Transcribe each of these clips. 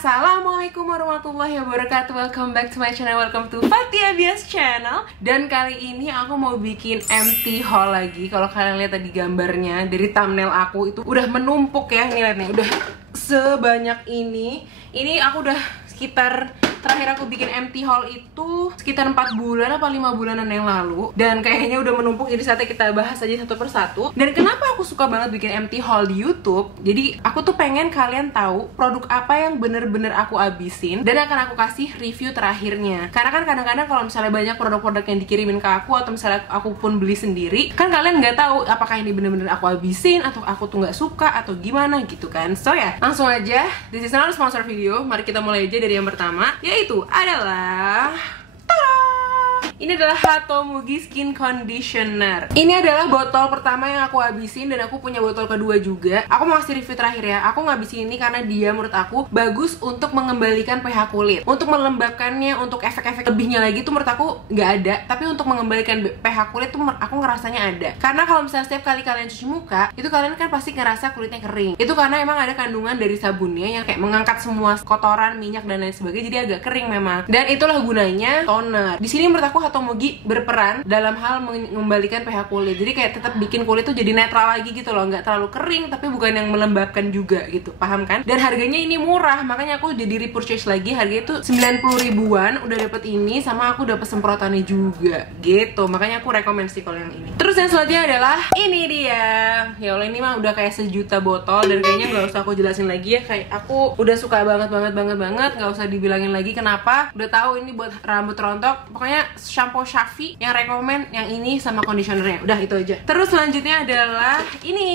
Assalamualaikum warahmatullahi wabarakatuh. Welcome back to my channel. Welcome to Fathia Bias channel. Dan kali ini aku mau bikin empty haul lagi. Kalau kalian lihat tadi gambarnya dari thumbnail aku itu udah menumpuk ya. Nih lihat nih, udah sebanyak ini. Ini aku udah sekitar, terakhir aku bikin empty haul itu sekitar 4 bulan apa 5 bulanan yang lalu. Dan kayaknya udah menumpuk, jadi saatnya kita bahas aja satu persatu. Dan kenapa aku suka banget bikin empty haul di YouTube? Jadi aku tuh pengen kalian tahu produk apa yang bener-bener aku abisin dan akan aku kasih review terakhirnya. Karena kan kadang-kadang kalau misalnya banyak produk-produk yang dikirimin ke aku atau misalnya aku pun beli sendiri, kan kalian nggak tahu apakah ini bener-bener aku abisin atau aku tuh nggak suka atau gimana gitu kan. So ya, langsung aja. This is not a sponsor video. Mari kita mulai aja dari yang pertama, yaitu adalah ini adalah Hatomugi Skin Conditioner. Ini adalah botol pertama yang aku habisin dan aku punya botol kedua juga. Aku mau kasih review terakhir ya. Aku ngabisin ini karena dia menurut aku bagus untuk mengembalikan pH kulit. Untuk melembabkannya, untuk efek-efek lebihnya lagi tuh menurut aku nggak ada. Tapi untuk mengembalikan pH kulit tuh aku ngerasanya ada. Karena kalau misalnya setiap kali kalian cuci muka, itu kalian kan pasti ngerasa kulitnya kering. Itu karena emang ada kandungan dari sabunnya yang kayak mengangkat semua kotoran, minyak dan lain sebagainya, jadi agak kering memang. Dan itulah gunanya toner. Di sini menurut aku Hatomugi berperan dalam hal mengembalikan pH kulit. Jadi kayak tetap bikin kulit tuh jadi netral lagi gitu loh, nggak terlalu kering tapi bukan yang melembabkan juga gitu, paham kan? Dan harganya ini murah, makanya aku jadi repurchase lagi. Harganya tuh 90 ribuan udah dapet ini, sama aku dapet semprotannya juga gitu. Makanya aku rekomend sih kalau yang ini. Terus yang selanjutnya adalah ini dia. Ya Allah, ini mah udah kayak sejuta botol dan kayaknya nggak usah aku jelasin lagi ya. Kayak aku udah suka banget, nggak usah dibilangin lagi kenapa. Udah tahu ini buat rambut rontok. Pokoknya shampoo Shafi yang rekomen yang ini sama conditionernya. Udah itu aja. Terus selanjutnya adalah ini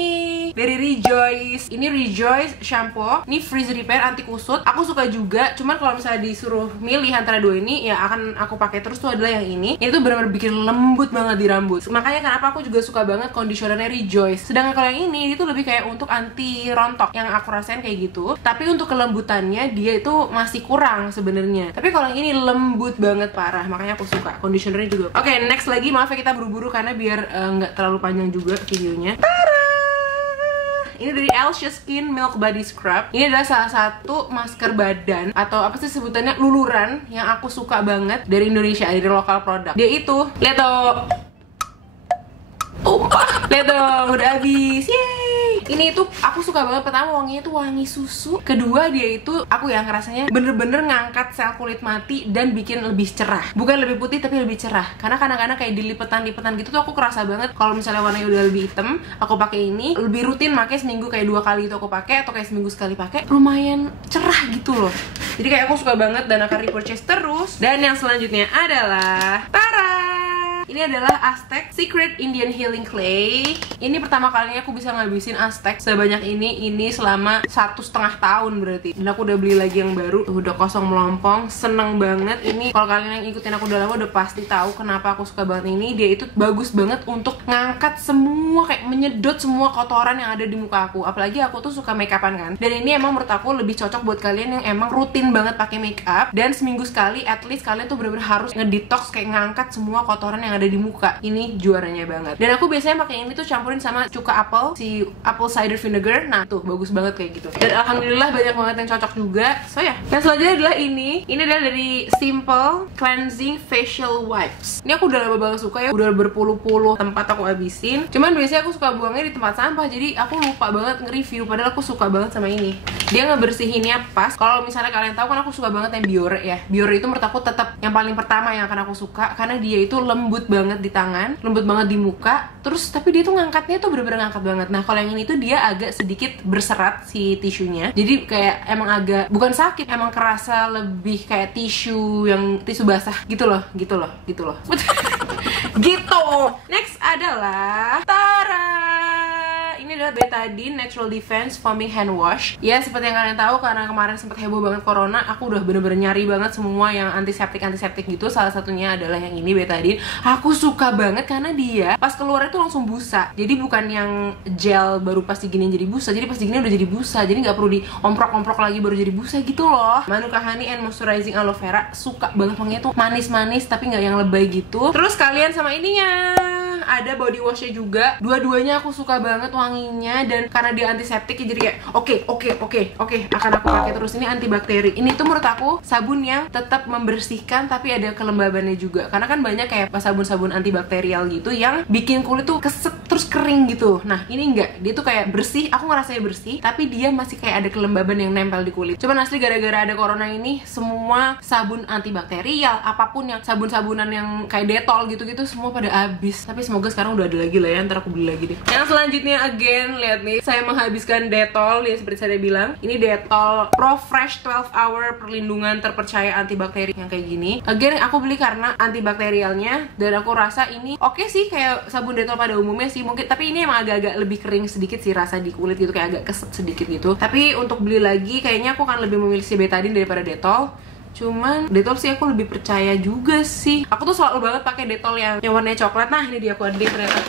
dari Rejoice. Ini Rejoice shampoo. Ini freeze repair anti kusut. Aku suka juga. Cuman kalau misalnya disuruh milih antara dua ini, ya akan aku pakai terus tuh adalah yang ini. Ini tuh benar-benar bikin lembut banget di rambut. Makanya kenapa aku juga suka banget conditionernya Rejoice. Sedangkan kalau yang ini itu lebih kayak untuk anti rontok yang aku rasain kayak gitu. Tapi untuk kelembutannya dia itu masih kurang sebenarnya. Tapi kalau yang ini lembut banget parah. Makanya aku suka conditionernya juga. Oke, next lagi, maaf ya kita buru-buru karena biar nggak terlalu panjang juga videonya. Ini dari Elsha Skin Milk Body Scrub. Ini adalah salah satu masker badan atau apa sih sebutannya, luluran yang aku suka banget dari Indonesia, dari lokal produk. Dia itu, lihat tuh, lihat dong, udah habis. Yeay. Ini tuh aku suka banget. Pertama, wanginya tuh wangi susu. Kedua, dia itu aku yang rasanya bener-bener ngangkat sel kulit mati dan bikin lebih cerah. Bukan lebih putih tapi lebih cerah. Karena kadang-kadang kayak dilipetan-lipetan gitu tuh aku kerasa banget kalau misalnya warnanya udah lebih hitam, aku pakai ini lebih rutin, makanya seminggu kayak 2 kali itu aku pakai atau kayak seminggu sekali pakai, lumayan cerah gitu loh. Jadi kayak aku suka banget dan akan repurchase terus. Dan yang selanjutnya adalah ini adalah Aztec Secret Indian Healing Clay. Ini pertama kalinya aku bisa ngabisin Aztec sebanyak ini selama 1,5 tahun berarti. Dan aku udah beli lagi yang baru, udah kosong melompong. Seneng banget. Ini kalau kalian yang ikutin aku udah lama udah pasti tahu kenapa aku suka banget ini. Dia itu bagus banget untuk ngangkat semua, kayak menyedot semua kotoran yang ada di muka aku. Apalagi aku tuh suka make upan kan. Dan ini emang menurut aku lebih cocok buat kalian yang emang rutin banget pakai make up. Dan seminggu sekali at least kalian tuh bener-bener harus ngedetox, kayak ngangkat semua kotoran yang ada di muka. Ini juaranya banget. Dan aku biasanya pakai ini tuh campurin sama cuka apel, si apple cider vinegar. Nah tuh bagus banget kayak gitu. Dan alhamdulillah banyak banget yang cocok juga. So ya, yang selanjutnya adalah ini. Ini adalah dari Simple Cleansing Facial Wipes. Ini aku udah lama banget suka ya. Udah berpuluh-puluh tempat aku habisin. Cuman biasanya aku suka buangnya di tempat sampah. Jadi aku lupa banget nge-review. Padahal aku suka banget sama ini. Dia ngebersihinnya pas. Kalau misalnya kalian tahu kan aku suka banget yang Biore ya. Biore itu menurut aku tetap yang paling pertama yang akan aku suka. Karena dia itu lembut banget di tangan, lembut banget di muka. Terus tapi dia tuh ngangkatnya tuh bener-bener ngangkat banget. Nah kalau yang ini tuh dia agak sedikit berserat si tisunya. Jadi kayak emang agak, bukan sakit, emang kerasa lebih kayak tisu yang tisu basah gitu loh. Gitu. Next adalah ini adalah Betadine Natural Defense Foaming Hand Wash. Ya seperti yang kalian tahu, karena kemarin sempat heboh banget corona, aku udah bener-bener nyari banget semua yang antiseptik gitu. Salah satunya adalah yang ini, Betadine. Aku suka banget karena dia pas keluar itu langsung busa. Jadi bukan yang gel baru pas diginiin jadi busa. Jadi pas diginiin udah jadi busa. Jadi nggak perlu diomprok-omprok lagi baru jadi busa gitu loh. Manuka Honey and Moisturizing Aloe Vera. Suka banget, wanginya tuh manis-manis tapi nggak yang lebay gitu. Terus kalian sama ininya, ada body washnya juga. Dua-duanya aku suka banget wanginya, dan karena dia antiseptik jadi kayak oke, akan aku pakai terus. Ini antibakteri. Ini tuh menurut aku sabun yang tetap membersihkan tapi ada kelembabannya juga. Karena kan banyak kayak sabun-sabun antibakterial gitu yang bikin kulit tuh keset terus kering gitu. Nah, ini enggak. Dia tuh kayak bersih, aku ngerasanya bersih, tapi dia masih kayak ada kelembaban yang nempel di kulit. Cuman asli gara-gara ada corona ini, semua sabun antibakterial, apapun yang sabun-sabunan yang kayak Dettol gitu-gitu semua pada habis. Tapi semoga sekarang udah ada lagi lah ya, ntar aku beli lagi deh. Yang selanjutnya again, lihat nih, saya menghabiskan Dettol ya, seperti saya bilang. Ini Dettol Pro Fresh 12 Hour perlindungan terpercaya antibakteri yang kayak gini. Again, aku beli karena antibakterialnya, dan aku rasa ini oke sih kayak sabun Dettol pada umumnya sih mungkin, tapi ini emang agak-agak lebih kering sedikit sih rasa di kulit gitu, kayak agak keset sedikit gitu. Tapi untuk beli lagi kayaknya aku akan lebih memilih si betadine daripada Dettol. Cuman Dettol sih aku lebih percaya juga sih. Aku tuh selalu banget pakai Dettol yang warnanya coklat. Nah, ini dia, aku ada ternyata.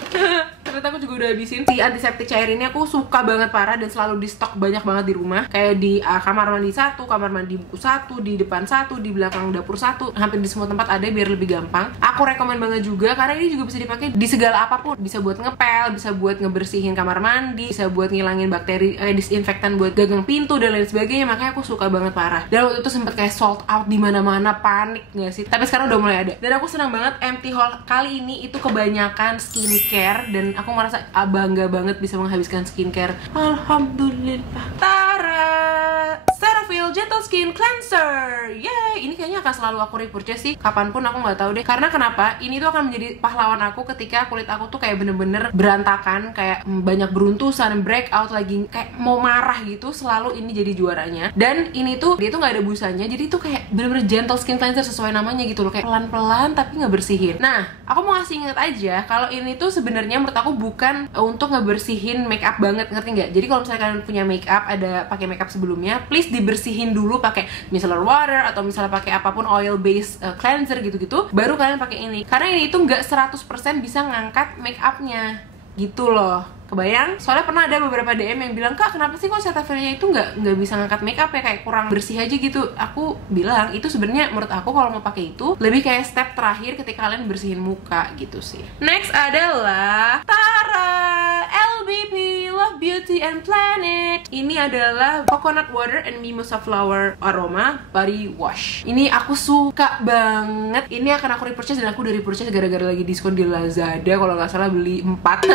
Ternyata aku juga udah habisin. Si antiseptik cair ini aku suka banget parah, dan selalu di stok banyak banget di rumah. Kayak di kamar mandi satu, kamar mandi buku satu, di depan satu, di belakang dapur satu. Hampir di semua tempat ada biar lebih gampang. Aku rekomen banget juga karena ini juga bisa dipakai di segala apapun. Bisa buat ngepel, bisa buat ngebersihin kamar mandi, bisa buat ngilangin bakteri, disinfektan buat gagang pintu dan lain sebagainya. Makanya aku suka banget parah. Dan waktu itu sempet kayak sold out di mana-mana, panik nggak sih? Tapi sekarang udah mulai ada. Dan aku senang banget empty haul kali ini itu kebanyakan skincare, dan aku merasa bangga banget bisa menghabiskan skincare. Alhamdulillah. Tara, Cetaphil Gentle Skin Cleanser. Yay, ini kayaknya akan selalu aku repurchase sih, kapanpun aku nggak tahu deh. Karena kenapa? Ini tuh akan menjadi pahlawan aku ketika kulit aku tuh kayak bener-bener berantakan, kayak banyak beruntusan, breakout lagi, kayak mau marah gitu. Selalu ini jadi juaranya. Dan ini tuh dia tuh nggak ada busanya, jadi tuh kayak bener-bener gentle skin cleanser sesuai namanya gitu loh, kayak pelan-pelan tapi ngebersihin. Nah, aku mau ngasih inget aja kalau ini tuh sebenarnya menurut aku bukan untuk ngebersihin makeup banget, ngerti nggak? Jadi kalau misalnya kalian punya makeup, ada pakai makeup sebelumnya, please dibersihin dulu pakai micellar water atau misalnya pakai apapun oil based cleanser gitu-gitu, baru kalian pakai ini. Karena ini tuh nggak 100% bisa ngangkat makeupnya gitu loh. Kebayang? Soalnya pernah ada beberapa DM yang bilang, "Kak, kenapa sih kok Cetaphilnya itu nggak bisa ngangkat makeup ya, kayak kurang bersih aja gitu." Aku bilang, itu sebenarnya menurut aku kalau mau pakai itu lebih kayak step terakhir ketika kalian bersihin muka gitu sih. Next adalah Tara LBP Love Beauty and Planet. Ini adalah coconut water and mimosa flower aroma body wash. Ini aku suka banget. Ini akan aku repurchase, dan aku udah repurchase gara-gara lagi diskon di Lazada. Kalau nggak salah beli 4.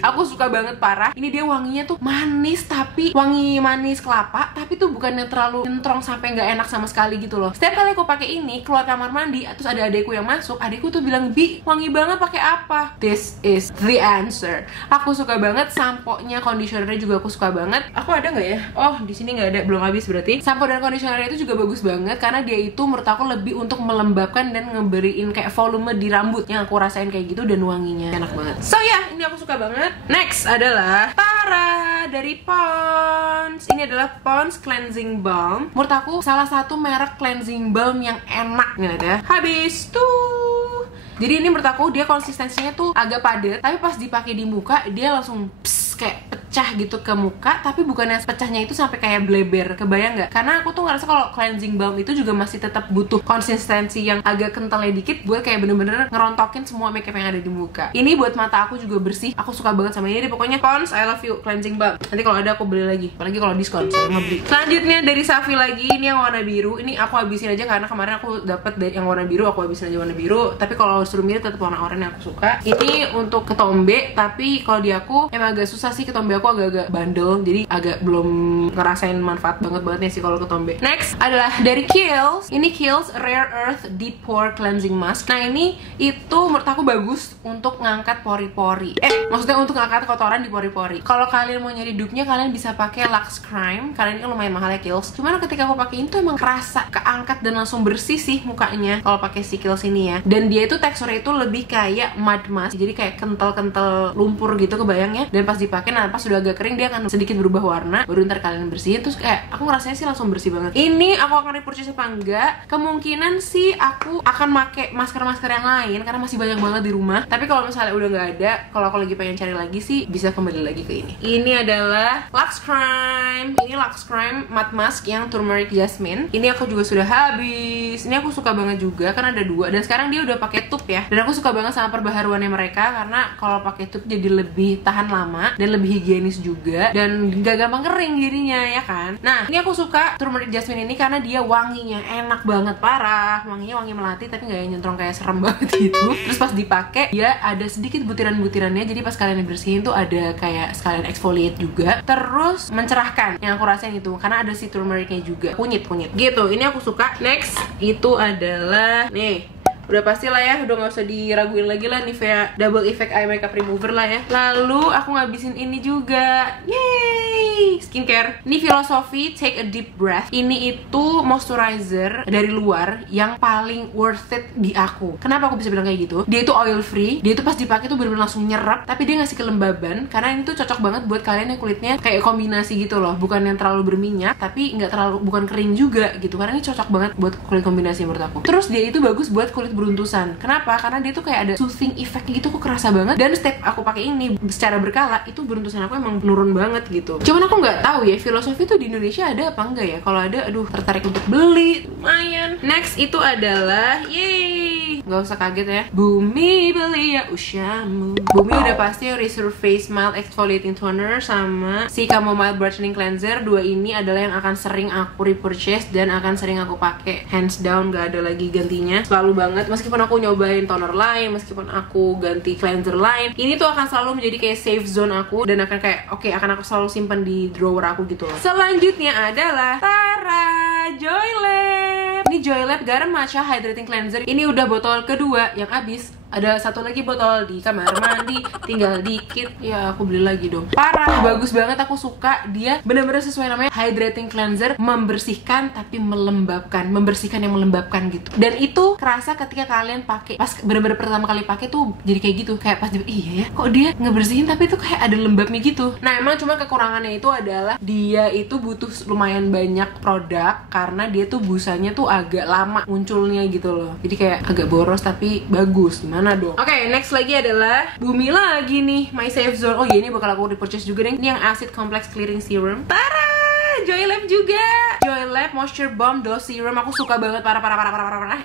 Aku suka banget parah. Ini dia wanginya tuh manis, tapi wangi manis kelapa, tapi tuh bukannya terlalu nyentrong sampai nggak enak sama sekali gitu loh. Setiap kali aku pakai ini keluar kamar mandi, terus ada adekku yang masuk, adekku tuh bilang, "Bi, wangi banget, pakai apa?" This is the answer. Aku suka banget sampo-nya, conditionernya juga aku suka banget. Aku ada nggak ya? Oh, di sini nggak ada, belum habis berarti. Sampo dan conditionernya itu juga bagus banget karena dia itu menurut aku lebih untuk melembabkan dan ngeberiin kayak volume di rambut, yang aku rasain kayak gitu, dan wanginya enak banget. So ya, ini aku suka banget. Next adalah Tara dari Pond's. Ini adalah Pond's Cleansing Balm. Menurut aku salah satu merek cleansing balm yang enak nih ya. Habis tuh. Jadi ini menurut aku dia konsistensinya tuh agak padat, tapi pas dipakai di muka dia langsung kayak pecah gitu ke muka, tapi bukannya pecahnya itu sampai kayak bleber. Kebayang nggak? Karena aku tuh ngerasa kalau cleansing balm itu juga masih tetap butuh konsistensi yang agak kentalnya dikit buat kayak bener-bener ngerontokin semua makeup yang ada di muka. Ini buat mata aku juga bersih. Aku suka banget sama ini. Pokoknya Pond's I Love You Cleansing Balm. Nanti kalau ada aku beli lagi. Apalagi kalau diskon saya mau beli. Selanjutnya dari Savi lagi. Ini yang warna biru. Ini aku habisin aja karena kemarin aku dapet yang warna biru. Aku habisin aja warna biru. Tapi kalau suruh milih tetap warna oranye yang aku suka. Ini untuk ketombe. Tapi kalau di aku emang agak susah sih, ketombe aku agak-agak bandel, jadi agak belum ngerasain manfaat banget sih kalau ketombe. Next adalah dari Kiehl's. Ini Kiehl's Rare Earth Deep Pore Cleansing Mask. Nah, ini itu menurut aku bagus untuk ngangkat pori-pori. Maksudnya untuk ngangkat kotoran di pori-pori. Kalau kalian mau nyari dupe-nya, kalian bisa pakai Lux Crime. Kalian ini kan lumayan mahal ya Kiehl's. Cuman ketika aku pakai ini tuh emang kerasa keangkat dan langsung bersih sih mukanya kalau pakai si Kiehl's ini ya. Dan dia itu teksturnya itu lebih kayak mud mask. Jadi kayak kental-kental lumpur gitu, kebayangnya. Dan pas dipakai, nah pas sudah udah agak kering dia akan sedikit berubah warna, baru ntar kalian bersihin. Terus kayak aku ngerasanya sih langsung bersih banget. Ini aku akan repurchase apa enggak? Kemungkinan sih aku akan pakai masker-masker yang lain karena masih banyak banget di rumah. Tapi kalau misalnya udah nggak ada, kalau aku lagi pengen cari lagi sih bisa kembali lagi ke ini. Ini adalah Lux Crime. Ini Lux Crime matte mask yang turmeric jasmine. Ini aku juga sudah habis. Ini aku suka banget juga karena ada 2 dan sekarang dia udah pakai tube ya. Dan aku suka banget sama perbaharuannya mereka karena kalau pakai tube jadi lebih tahan lama dan lebih higienis juga dan gak gampang kering jadinya ya kan. Nah, ini aku suka turmeric jasmine ini karena dia wanginya enak banget, parah. Wanginya wangi melati tapi gak nyentrong kayak serem banget gitu. Terus pas dipakai dia ada sedikit butiran-butirannya, jadi pas kalian dibersihin tuh ada kayak sekalian exfoliate juga. Terus mencerahkan, yang aku rasain itu karena ada si turmericnya juga, kunyit-kunyit gitu. Ini aku suka. Next itu adalah nih, udah pasti lah ya, udah gak usah diraguin lagi lah, Nivea Double Effect Eye Makeup Remover lah ya. Lalu aku ngabisin ini juga, yeay, skincare. Ini Philosophy Take a Deep Breath. Ini itu moisturizer dari luar yang paling worth it di aku. Kenapa aku bisa bilang kayak gitu? Dia itu oil free, dia itu pas dipakai tuh bener-bener langsung nyerap, tapi dia ngasih kelembaban. Karena ini tuh cocok banget buat kalian yang kulitnya kayak kombinasi gitu loh, bukan yang terlalu berminyak tapi nggak terlalu, bukan kering juga gitu. Karena ini cocok banget buat kulit kombinasi menurut aku. Terus dia itu bagus buat kulit beruntusan. Kenapa? Karena dia tuh kayak ada soothing effect gitu, kok kerasa banget. Dan setiap aku pakai ini secara berkala, itu beruntusan aku emang menurun banget gitu. Cuman aku nggak tahu ya Philosophy tuh di Indonesia ada apa enggak ya. Kalau ada, aduh tertarik untuk beli, lumayan. Next itu adalah, yeay, nggak usah kaget ya, Bumi Belia Usiamu. Bumi udah pasti Resurface Mild Exfoliating Toner sama si Chamomile Brightening Cleanser. 2 ini adalah yang akan sering aku repurchase dan akan sering aku pakai, hands down, gak ada lagi gantinya. Selalu banget, meskipun aku nyobain toner lain, meskipun aku ganti cleanser lain, ini tuh akan selalu menjadi kayak safe zone aku dan akan kayak oke, akan aku selalu simpan di drawer aku gitu loh. Selanjutnya adalah Tara Joylab. Ini Joylab Garam Matcha Hydrating Cleanser. Ini udah botol kedua yang habis. Ada satu lagi botol di kamar mandi, tinggal dikit. Ya aku beli lagi dong. Parah, bagus banget, aku suka. Dia bener-bener sesuai namanya, hydrating cleanser, membersihkan tapi melembabkan, membersihkan yang melembabkan gitu. Dan itu kerasa ketika kalian pakai, pas bener-bener pertama kali pakai tuh jadi kayak gitu, kayak pas iya ya, kok dia ngebersihin tapi tuh kayak ada lembabnya gitu. Nah emang cuma kekurangannya itu adalah dia itu butuh lumayan banyak produk karena dia tuh busanya tuh agak lama munculnya gitu loh. Jadi kayak agak boros tapi bagus. Mana dong? Oke, next lagi adalah Bumi lagi nih, My Safe Zone. Oh iya, ini bakal aku repurchase juga deh. Ini yang Acid Complex Clearing Serum. Tara! Joylab juga. Joylab Moisture Bomb Dose Serum. Aku suka banget, parah.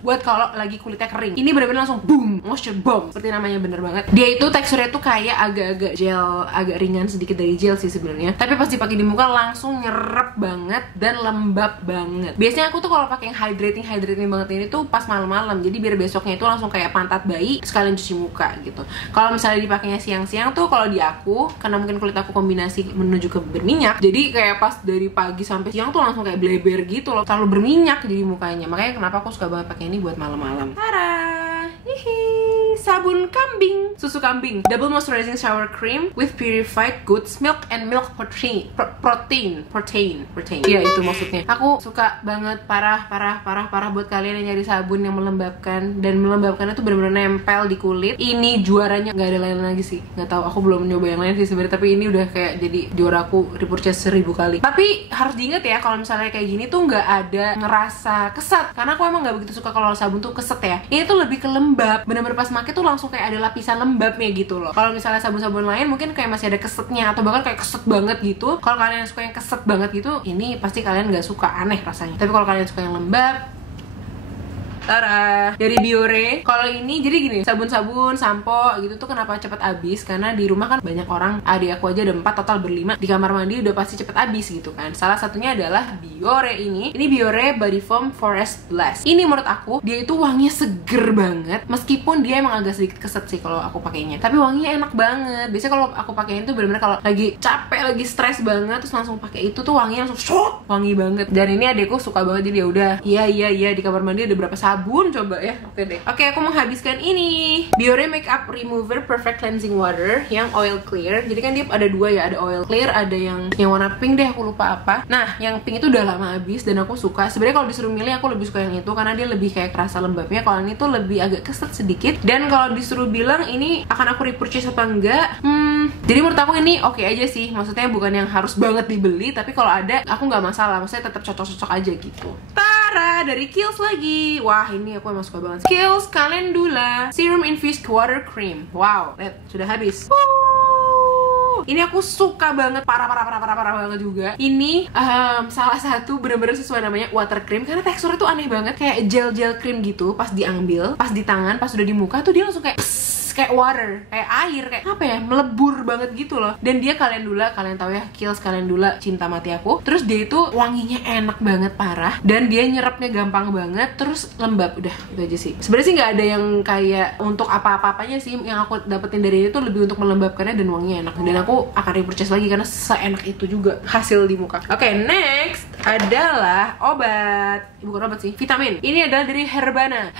Buat kalau lagi kulitnya kering. Ini bener-bener langsung boom, moisture bomb. Seperti namanya, bener banget. Dia itu teksturnya tuh kayak agak-agak gel, agak ringan sedikit dari gel sih sebenarnya. Tapi pas dipakai di muka langsung nyerep banget dan lembab banget. Biasanya aku tuh kalau pakai yang hydrating banget ini tuh pas malam-malam. Jadi biar besoknya itu langsung kayak pantat bayi sekalian cuci muka gitu. Kalau misalnya dipakainya siang-siang tuh, kalau di aku, karena mungkin kulit aku kombinasi menuju ke berminyak, jadi kayak pas dari pagi sampai siang tuh langsung kayak bleber gitu loh, terlalu berminyak jadi mukanya. Makanya kenapa aku suka banget pakai ini buat malam-malam. Tara, hihi. Sabun kambing, susu kambing, double moisturizing shower cream with purified goat's milk and milk protein. Iya itu maksudnya. Aku suka banget, parah buat kalian yang nyari sabun yang melembabkan, dan melembabkannya tuh bener-bener nempel di kulit. Ini juaranya, nggak ada lain lagi sih. Nggak tahu, aku belum nyoba yang lain sih sebenarnya, tapi ini udah kayak jadi juara aku, repurchase 1000 kali. Tapi harus diinget ya, kalau misalnya kayak gini tuh nggak ada ngerasa keset, karena aku emang nggak begitu suka kalau sabun tuh keset ya. Ini tuh lebih ke lembab, bener-bener pas make tuh langsung kayak ada lapisan lembabnya gitu loh. Kalau misalnya sabun-sabun lain mungkin kayak masih ada kesetnya atau bahkan kayak keset banget gitu. Kalau kalian suka yang keset banget gitu, ini pasti kalian nggak suka, aneh rasanya. Tapi kalau kalian suka yang lembab, Tara dari Biore. Kalau ini jadi gini, sabun-sabun, sampo gitu tuh kenapa cepet habis? Karena di rumah kan banyak orang, adik aku aja ada 4, total berlima. Di kamar mandi udah pasti cepet habis gitu kan. Salah satunya adalah Biore ini. Ini Biore Body Foam Forest Blast. Ini menurut aku dia itu wanginya seger banget, meskipun dia emang agak sedikit keset sih kalau aku pakainya. Tapi wanginya enak banget. Biasanya kalau aku pakein tuh bener-bener kalau lagi capek, lagi stres banget, terus langsung pakai itu tuh wanginya langsung wangi banget. Dan ini adikku suka banget, jadi ya udah, iya di kamar mandi ada berapa sabun sabun coba ya. Oke deh. Oke, aku menghabiskan ini Biore Makeup Remover Perfect Cleansing Water yang oil clear. Jadi kan dia ada dua ya, ada oil clear, ada yang warna pink deh, aku lupa apa. Nah, yang pink itu udah lama habis dan aku suka. Sebenarnya kalau disuruh milih aku lebih suka yang itu karena dia lebih kayak kerasa lembabnya. Kalau ini tuh lebih agak keset sedikit. Dan kalau disuruh bilang ini akan aku repurchase apa enggak, jadi menurut aku ini oke aja sih. Maksudnya bukan yang harus banget dibeli, tapi kalau ada aku nggak masalah. Maksudnya tetap cocok-cocok aja gitu. Tara, dari Kiehl's lagi. Wah, ini aku emang suka banget. Kiehl's Calendula Serum Infused Water Cream. Wow, lihat sudah habis. Ini aku suka banget, parah banget juga. Ini salah satu bener-bener sesuai namanya water cream karena teksturnya tuh aneh banget, kayak gel cream gitu. Pas diambil, pas di tangan, pas udah di muka tuh dia langsung kayak kayak water, kayak air, kayak apa ya, melebur banget gitu loh. Dan dia Calendula, kalian tahu ya, Kiehl's Calendula cinta mati aku. Terus dia itu wanginya enak banget, parah. Dan dia nyerapnya gampang banget, terus lembab. Udah, itu aja sih. Sebenarnya sih nggak ada yang kayak untuk apa-apanya sih. Yang aku dapetin dari ini tuh lebih untuk melembabkannya dan wanginya enak. Dan aku akan repurchase lagi karena seenak itu juga hasil di muka. Oke, next adalah obat. Bukan obat sih, vitamin. Ini adalah dari Herbana.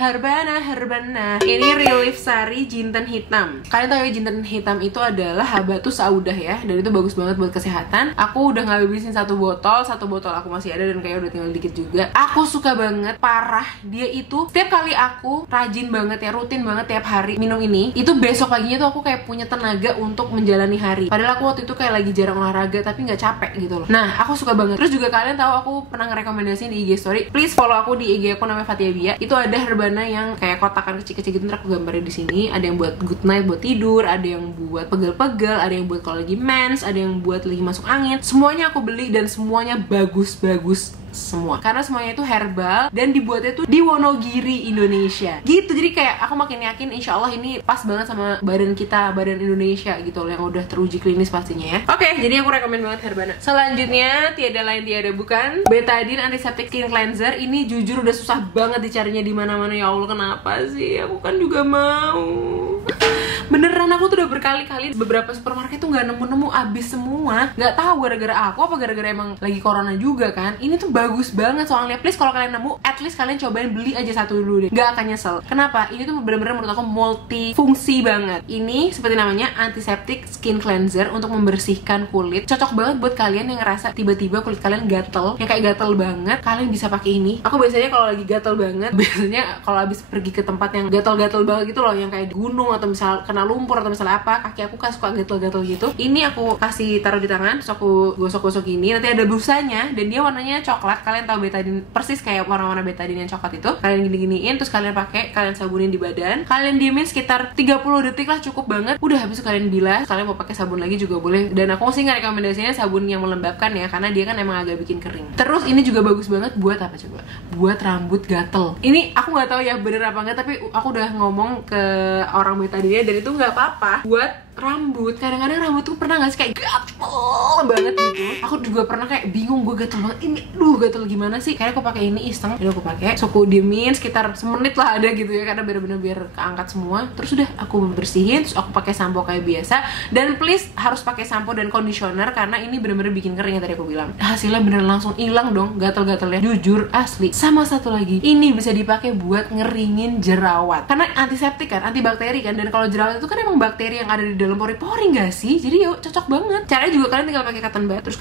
Ini Relief Sari Jinten Hitam. Kalian tahu ya, jinten hitam itu adalah habatus saudah ya, dan itu bagus banget buat kesehatan. Aku udah ngabisin satu botol aku masih ada dan kayak udah tinggal dikit juga. Aku suka banget, parah. Dia itu setiap kali aku rajin banget ya, rutin banget tiap hari minum ini, itu besok paginya tuh aku kayak punya tenaga untuk menjalani hari. Padahal aku waktu itu kayak lagi jarang olahraga tapi nggak capek gitu loh. Nah, aku suka banget. Terus juga kalian tahu aku pernah ngerekomendasiin di IG story. Please follow aku di IG aku, namanya Fathia Bia. Itu ada Herbana yang kayak kotakan kecil-kecil gitu, ntar aku gambarin di sini. Ada yang buat good night, buat tidur, ada yang buat pegel-pegel, ada yang buat kalau lagi mens, ada yang buat lagi masuk angin. Semuanya aku beli dan semuanya bagus-bagus semua, karena semuanya itu herbal dan dibuatnya tuh di Wonogiri, Indonesia gitu. Jadi kayak aku makin yakin insya Allah ini pas banget sama badan kita, badan Indonesia gitu loh, yang udah teruji klinis pastinya ya. Oke, jadi aku rekomen banget Herbana. Selanjutnya tiada lain tiada bukan Betadine Antiseptic Skin Cleanser. Ini jujur udah susah banget dicarinya di mana-mana, ya Allah, kenapa sih? Aku kan juga mau. Beneran aku tuh udah berkali-kali beberapa supermarket tuh nggak nemu-nemu, abis semua. Nggak tahu gara-gara aku apa gara-gara emang lagi corona juga kan. Ini tuh bagus banget soalnya. Please kalau kalian nemu, at least kalian cobain beli aja satu dulu deh, nggak akan nyesel. Kenapa? Ini tuh bener-bener menurut aku multifungsi banget. Ini seperti namanya antiseptic skin cleanser untuk membersihkan kulit. Cocok banget buat kalian yang ngerasa tiba-tiba kulit kalian gatel, yang kayak gatel banget. Kalian bisa pakai ini. Aku biasanya kalau lagi gatel banget, biasanya kalau abis pergi ke tempat yang gatel-gatel banget gitu loh, yang kayak di gunung atau misal kena lumpur atau misalnya apa, kaki aku kan suka gatel-gatel gitu. Ini aku kasih taruh di tangan, terus aku gosok-gosok gini. Nanti ada busanya dan dia warnanya coklat. Kalian tahu betadine persis kayak warna-warna betadine yang coklat itu. Kalian gini-giniin, terus kalian pakai, kalian sabunin di badan. Kalian diemin sekitar 30 detik lah, cukup banget. Udah, habis itu kalian bilas. Kalian mau pakai sabun lagi juga boleh. Dan aku sih nggak rekomendasinya sabun yang melembabkan ya, karena dia kan emang agak bikin kering. Terus ini juga bagus banget buat apa coba? Buat rambut gatel. Ini aku nggak tahu ya bener apa enggak, tapi aku udah ngomong ke orang betadine dan itu nggak apa-apa buat rambut. Kadang-kadang rambut tuh pernah gak sih kayak gatel banget gitu. Aku juga pernah kayak bingung, gue gatel banget ini, gatel gimana sih. Kayak aku pakai ini iseng, jadi aku pakai, so aku diemin sekitar semenit lah ada gitu ya, karena bener-bener biar keangkat semua. Terus udah aku bersihin, terus aku pakai sampo kayak biasa. Dan please harus pakai sampo dan conditioner karena ini bener-bener bikin kering yang tadi aku bilang. Hasilnya bener langsung hilang dong gatel-gatelnya, jujur asli. Sama satu lagi, ini bisa dipakai buat ngeringin jerawat karena antiseptik kan, antibakteri kan. Dan kalau jerawat itu kan emang bakteri yang ada di dalam pori-pori nggak sih? Jadi yuk, cocok banget. Caranya juga kalian tinggal pakai cotton bud, terus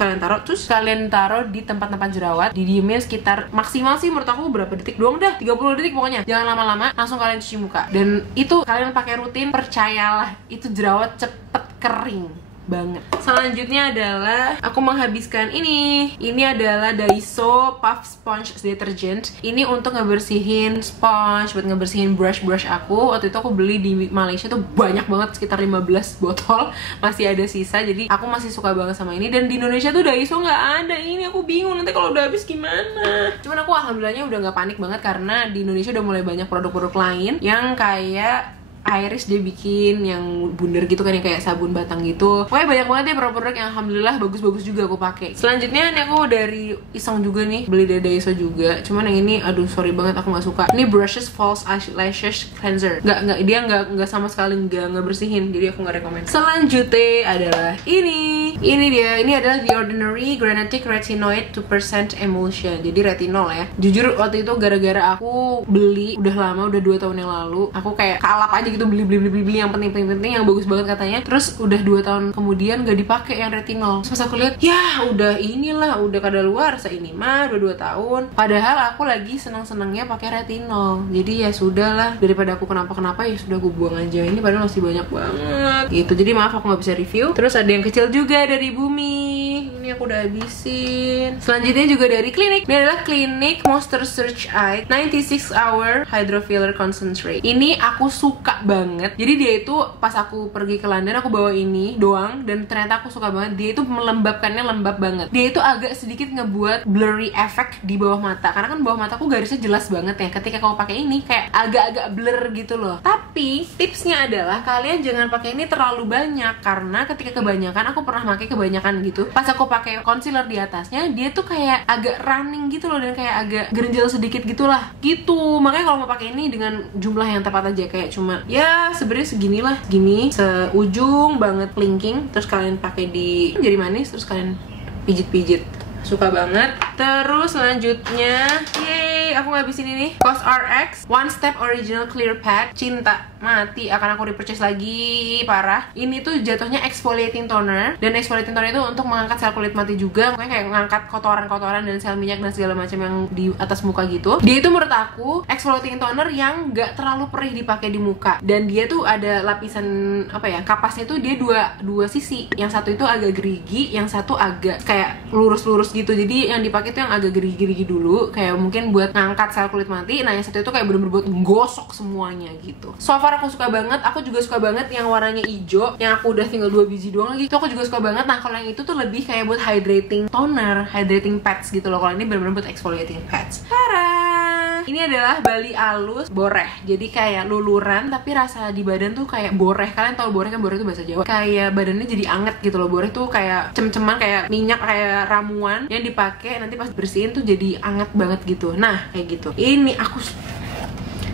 kalian taruh di tempat-tempat jerawat, didiemin sekitar maksimal sih menurut aku berapa detik doang dah, 30 detik pokoknya. Jangan lama-lama, langsung kalian cuci muka. Dan itu kalian pakai rutin, percayalah, itu jerawat cepet kering banget. Selanjutnya adalah aku menghabiskan ini. Ini adalah Daiso Puff Sponge Detergent. Ini untuk ngebersihin sponge, buat ngebersihin brush aku. Waktu itu aku beli di Malaysia tuh banyak banget, sekitar 15 botol. Masih ada sisa, jadi aku masih suka banget sama ini. Dan di Indonesia tuh Daiso nggak ada ini. Aku bingung nanti kalau udah habis gimana. Cuman aku alhamdulillahnya udah nggak panik banget karena di Indonesia udah mulai banyak produk-produk lain yang kayak Iris dia bikin yang bundar gitu kan, yang kayak sabun batang gitu. Pokoknya banyak banget ya produk-produk yang alhamdulillah bagus-bagus juga aku pakai. Selanjutnya ini aku dari iseng juga nih, beli dari Daiso juga. Cuman yang ini aduh sorry banget aku nggak suka. Ini Brushes False Eyelashes Cleanser. Dia nggak sama sekali nggak bersihin, jadi aku nggak rekomend. Selanjutnya adalah ini Ini dia, ini adalah The Ordinary Granitic Retinoid 2% Emulsion. Jadi retinol ya. Jujur waktu itu gara-gara aku beli udah lama, udah 2 tahun yang lalu. Aku kayak kalap aja gitu beli yang penting yang bagus banget katanya. Terus udah 2 tahun kemudian gak dipakai yang retinol. Terus pas aku lihat, ya udah inilah, udah kadaluarsa ini mah udah 2 tahun. Padahal aku lagi seneng-senengnya pakai retinol. Jadi ya sudahlah, daripada aku kenapa-kenapa ya sudah gue buang aja. Ini padahal masih banyak banget gitu. Jadi maaf aku nggak bisa review. Terus ada yang kecil juga dari Bumi. Ini aku udah habisin. Selanjutnya juga dari Clinique. Ini adalah Clinique Moisture Surge Eye 96 Hour Hydro Filler Concentrate. Ini aku suka banget. Jadi dia itu pas aku pergi ke London aku bawa ini doang dan ternyata aku suka banget. Dia itu melembabkannya lembab banget. Dia itu agak sedikit ngebuat blurry effect di bawah mata. Karena kan bawah mataku garisnya jelas banget ya. Ketika kamu pakai ini kayak agak-agak blur gitu loh. Tapi tipsnya adalah kalian jangan pakai ini terlalu banyak karena ketika kebanyakan, aku pernah pakai kebanyakan gitu. Pas aku pakai concealer di atasnya, dia tuh kayak agak running gitu loh dan kayak agak gerenjel sedikit gitulah. Gitu. Makanya kalau mau pakai ini dengan jumlah yang tepat aja, kayak cuma ya sebenarnya seginilah, gini, seujung banget linking. Terus kalian pakai di jari manis, terus kalian pijit-pijit. Suka banget. Terus selanjutnya, yeay, aku ngabisin ini COSRX One Step Original Clear Pad. Cinta mati, akan aku repurchase lagi, parah. Ini tuh jatuhnya exfoliating toner, dan exfoliating toner itu untuk mengangkat sel kulit mati juga. Makanya kayak ngangkat kotoran-kotoran dan sel minyak dan segala macam yang di atas muka gitu. Dia itu menurut aku exfoliating toner yang gak terlalu perih dipakai di muka. Dan dia tuh ada lapisan apa ya, kapasnya tuh dia dua sisi. Yang satu itu agak gerigi, yang satu agak kayak lurus-lurus gitu. Jadi yang dipakai tuh yang agak gerigi-gerigi dulu, kayak mungkin buat ngangkat sel kulit mati. Nah yang satu itu kayak bener-bener buat gosok semuanya gitu. So far aku suka banget. Aku juga suka banget yang warnanya hijau, yang aku udah tinggal 2 biji doang lagi. Itu aku juga suka banget. Nah kalau yang itu tuh lebih kayak buat hydrating toner, hydrating pads gitu loh. Kalau ini bener-bener buat exfoliating pads. Parah. Ini adalah Bali Alus Boreh. Jadi kayak luluran tapi rasa di badan tuh kayak boreh. Kalian tahu boreh kan? Boreh itu bahasa Jawa. Kayak badannya jadi anget gitu loh. Boreh tuh kayak cem-ceman, kayak minyak, kayak ramuan yang dipakai nanti pas bersihin tuh jadi anget banget gitu. Nah kayak gitu. Ini aku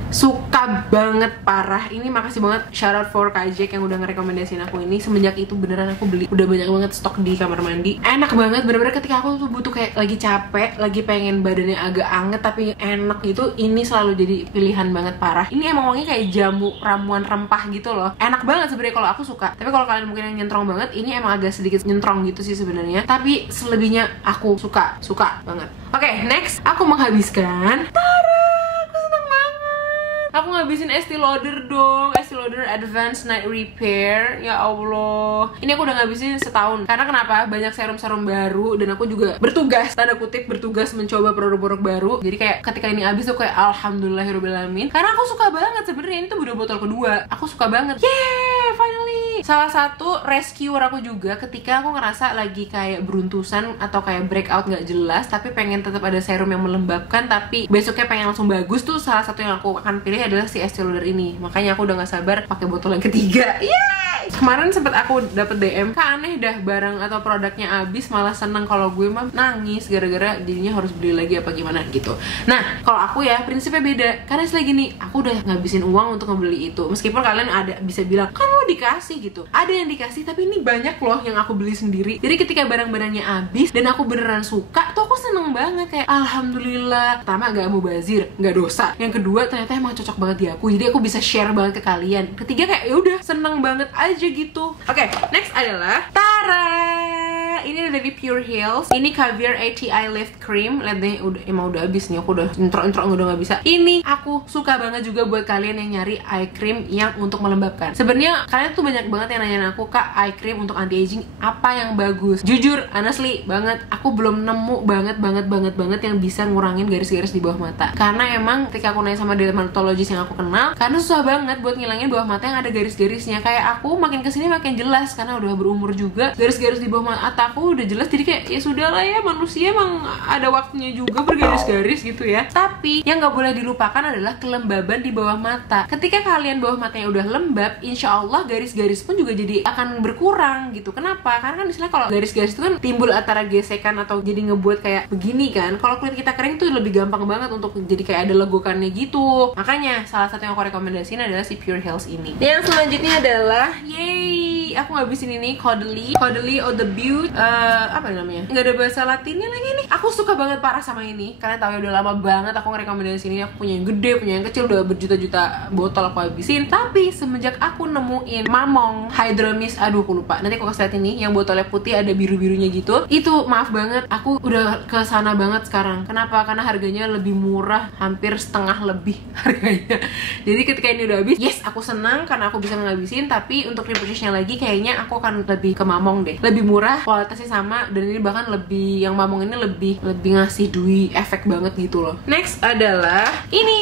suka banget, parah. Ini makasih banget, shout out for Kajek yang udah ngerekomendasiin aku ini. Semenjak itu beneran aku beli, udah banyak banget stok di kamar mandi. Enak banget, bener-bener ketika aku tuh butuh kayak lagi capek, lagi pengen badannya agak anget tapi enak gitu, ini selalu jadi pilihan banget, parah. Ini emang wanginya kayak jamu, ramuan rempah gitu loh. Enak banget sebenarnya kalau aku suka. Tapi kalau kalian mungkin yang nyentrong banget, ini emang agak sedikit nyentrong gitu sih sebenarnya. Tapi selebihnya aku suka banget. Oke, next aku menghabiskan aku ngabisin Estee Lauder dong, Estee Lauder Advanced Night Repair. Ya Allah, ini aku udah ngabisin setahun. Karena kenapa? Banyak serum-serum baru dan aku juga bertugas, tanda kutip bertugas mencoba produk-produk baru. Jadi kayak ketika ini habis tuh kayak alhamdulillahirobbilalamin. Karena aku suka banget sebenarnya, ini tuh udah botol kedua. Aku suka banget. Yeah, finally. Salah satu rescuer aku juga ketika aku ngerasa lagi kayak beruntusan atau kayak breakout nggak jelas, tapi pengen tetap ada serum yang melembabkan, tapi besoknya pengen langsung bagus tuh, salah satu yang aku akan pilih adalah si Estee Lauder ini. Makanya aku udah gak sabar pakai botol yang ketiga. Yeay! Kemarin sempet aku dapet DM, Kak aneh dah barang atau produknya habis malah seneng. Kalau gue mah nangis gara-gara jadinya harus beli lagi apa gimana gitu. Nah kalau aku ya prinsipnya beda. Karena selagi gini, aku udah ngabisin uang untuk ngebeli itu. Meskipun kalian ada bisa bilang kan lo dikasih gitu, ada yang dikasih, tapi ini banyak loh yang aku beli sendiri. Jadi ketika barang-barangnya habis dan aku beneran suka tuh, aku seneng banget. Kayak alhamdulillah, pertama gak mubazir, gak dosa. Yang kedua ternyata emang cocok banget di aku, jadi aku bisa share banget ke kalian. Ketiga kayak yaudah seneng banget aja gitu. Oke, next adalah Tara. Ini dari Pure Heals. Ini Caviar ATI Lift Cream. Lihat deh, emang udah habis nih. Aku udah intro udah gak bisa. Ini aku suka banget juga buat kalian yang nyari eye cream yang untuk melembabkan. Sebenarnya kalian tuh banyak banget yang nanyain aku, Kak, eye cream untuk anti aging apa yang bagus? Jujur, honestly banget, aku belum nemu banget yang bisa ngurangin garis-garis di bawah mata. Karena emang ketika aku nanya sama dermatologis yang aku kenal, karena susah banget buat ngilangin bawah mata yang ada garis-garisnya. Kayak aku makin kesini makin jelas karena udah berumur juga. Garis-garis di bawah mata aku udah jelas, jadi kayak ya sudahlah ya, manusia emang ada waktunya juga bergaris-garis gitu ya. Tapi yang nggak boleh dilupakan adalah kelembaban di bawah mata. Ketika kalian bawah matanya udah lembab, insya Allah garis-garis pun juga jadi akan berkurang gitu. Kenapa? Karena kan misalnya kalau garis-garis itu kan timbul antara gesekan atau jadi ngebuat kayak begini kan. Kalau kulit kita kering tuh lebih gampang banget untuk jadi kayak ada legokannya gitu. Makanya salah satu yang aku rekomendasiin adalah si Pure Health ini. Yang selanjutnya adalah aku ngabisin ini Caudalie Eau de Beauty, apa namanya? Nggak ada bahasa Latinnya lagi nih. Aku suka banget parah sama ini. Kalian tahu ya, udah lama banget aku ngerekomendasiin ini. Aku punya yang gede, punya yang kecil, udah berjuta-juta botol aku habisin. Tapi semenjak aku nemuin Mamong Hydromis, aduh aku lupa. Nanti aku kasih lihat ini, yang botolnya putih ada biru-birunya gitu. Itu maaf banget, aku udah kesana banget sekarang. Kenapa? Karena harganya lebih murah, hampir setengah lebih harganya. Jadi ketika ini udah habis, yes, aku senang karena aku bisa ngabisin. Tapi untuk repurchase-nya lagi kayaknya aku akan lebih ke Mamong deh. Lebih murah, kualitasnya sama, dan ini bahkan lebih, yang Mamong ini lebih ngasih dui efek banget gitu loh. Next adalah ini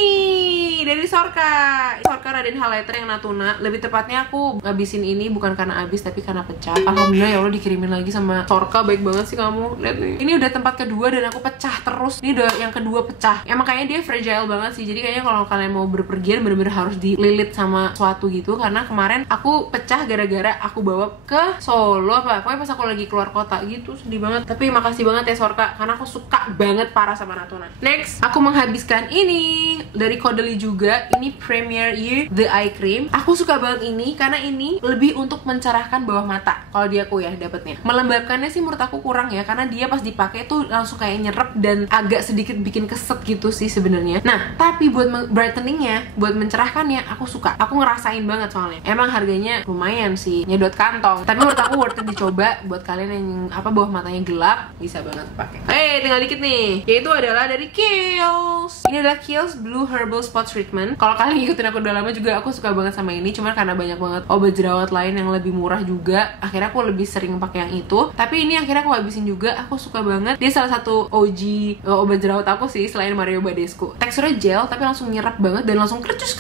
dari Sorka Raden Highlighter yang Natuna. Lebih tepatnya aku ngabisin ini bukan karena habis, tapi karena pecah. Alhamdulillah ya Allah, dikirimin lagi sama Sorka, baik banget sih kamu. Lihat nih, ini udah tempat kedua dan aku pecah terus. Ini udah yang kedua pecah. Emang kayaknya dia fragile banget sih. Jadi kayaknya kalau kalian mau berpergian bener-bener harus dililit sama suatu gitu. Karena kemarin aku pecah gara-gara aku bawa ke Solo apa, pokoknya pas aku lagi keluar kota gitu. Sedih banget. Tapi makasih banget ya Sorka, karena aku suka banget parah sama Natuna. Next, aku menghabiskan ini dari Caudalie juga. Ini Premier Year The Eye Cream. Aku suka banget ini karena ini lebih untuk mencerahkan bawah mata. Kalau di aku ya dapetnya. Melembabkannya sih menurut aku kurang ya, karena dia pas dipakai tuh langsung kayak nyerap dan agak sedikit bikin keset gitu sih sebenarnya. Nah, tapi buat brighteningnya, buat mencerahkannya, aku suka. Aku ngerasain banget soalnya. Emang harganya lumayan sih, nyedot kantong. Tapi menurut aku worth it dicoba buat kalian yang bawah matanya gelap, bisa banget pakai. Tinggal dikit nih. Yaitu adalah dari Kiehl's. Ini adalah Kiehl's Blue Herbal Spot Treatment. Kalau kalian ngikutin aku udah lama juga, aku suka banget sama ini. Cuman karena banyak banget obat jerawat lain yang lebih murah juga, akhirnya aku lebih sering pakai yang itu. Tapi ini akhirnya aku habisin juga. Aku suka banget. Dia salah satu OG obat jerawat aku sih selain Mario Badescu. Teksturnya gel tapi langsung nyerap banget dan langsung kercus.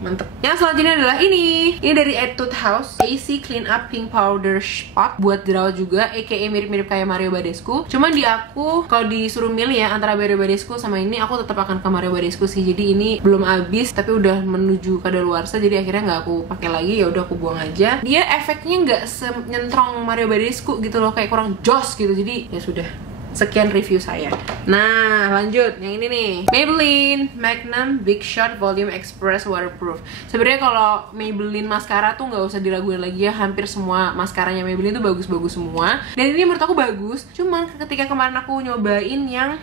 Mantep. Yang selanjutnya adalah ini. Ini dari Etude House AC Clean Up Pink Powder Spot, buat jerawat juga, aka mirip-mirip kayak Mario Badescu. Cuman di aku kalau disuruh milih ya antara Mario Badescu sama ini, aku tetap akan ke Mario Badescu sih. Jadi ini belum habis tapi udah menuju kadaluarsa, jadi akhirnya nggak aku pakai lagi, ya udah aku buang aja. Dia efeknya nggak senyentrong Mario Badescu gitu loh, kayak kurang joss gitu. Jadi ya sudah. Sekian review saya. Nah, lanjut yang ini nih. Maybelline Magnum Big Shot Volume Express Waterproof. Sebenarnya kalau Maybelline mascara tuh nggak usah diraguin lagi ya. Hampir semua maskaranya Maybelline tuh bagus-bagus semua. Dan ini menurut aku bagus. Cuman ketika kemarin aku nyobain yang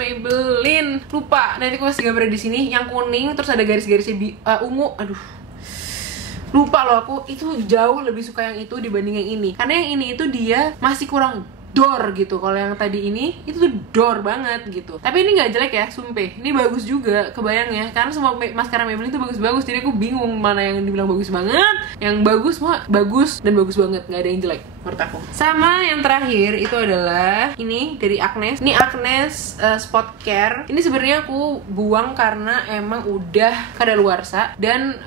Maybelline, lupa. Nanti aku kasih gambar di sini. Yang kuning terus ada garis-garisnya ungu. Aduh. Lupa loh aku. Itu jauh lebih suka yang itu dibanding yang ini. Karena yang ini itu dia masih kurang dor gitu. Kalau yang tadi ini itu tuh dor banget gitu. Tapi ini nggak jelek ya, sumpah. Ini bagus juga, kebayang ya. Karena semua maskara Maybelline itu bagus-bagus. Jadi aku bingung mana yang dibilang bagus banget. Yang bagus semua bagus dan bagus banget, nggak ada yang jelek menurut aku. Sama yang terakhir itu adalah ini dari Agnes. Ini Agnes Spot Care. Ini sebenarnya aku buang karena emang udah kadaluarsa. Dan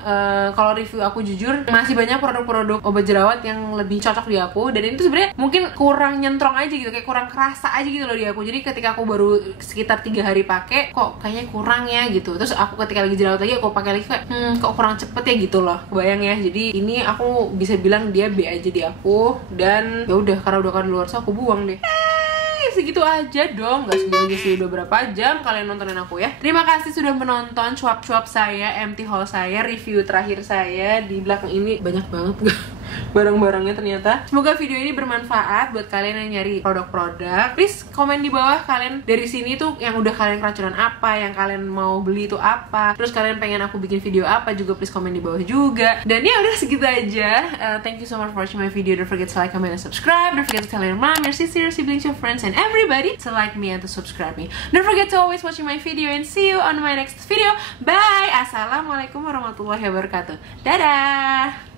kalau review aku jujur masih banyak produk-produk obat jerawat yang lebih cocok di aku. Dan ini tuh sebenarnya mungkin kurang nyentrong aja gitu, kayak kurang kerasa aja gitu loh di aku. Jadi ketika aku baru sekitar 3 hari pakai, kok kayaknya kurang ya gitu. Terus aku ketika lagi jerawat lagi aku pakai lagi kayak kok kurang cepet ya gitu loh, kebayang ya. Jadi ini aku bisa bilang dia B aja di aku. Dan ya udah, karena udah kadaluarsa aku buang deh. Segitu aja dong, nggak segitu aja sih. Udah berapa jam kalian nontonin aku ya. Terima kasih sudah menonton cuap-cuap saya, empty haul saya, review terakhir saya. Di belakang ini banyak banget barang-barangnya ternyata. Semoga video ini bermanfaat buat kalian yang nyari produk-produk. Please komen di bawah kalian dari sini tuh yang udah kalian keracunan apa, yang kalian mau beli itu apa, terus kalian pengen aku bikin video apa juga, please komen di bawah juga. Dan ya udah segitu aja. Thank you so much for watching my video. Don't forget to like, comment, and subscribe. Don't forget to tell your mom, your sister, your siblings, your friends, and everybody to like me and to subscribe me. Don't forget to always watching my video and see you on my next video. Bye. Assalamualaikum warahmatullahi wabarakatuh. Dadah.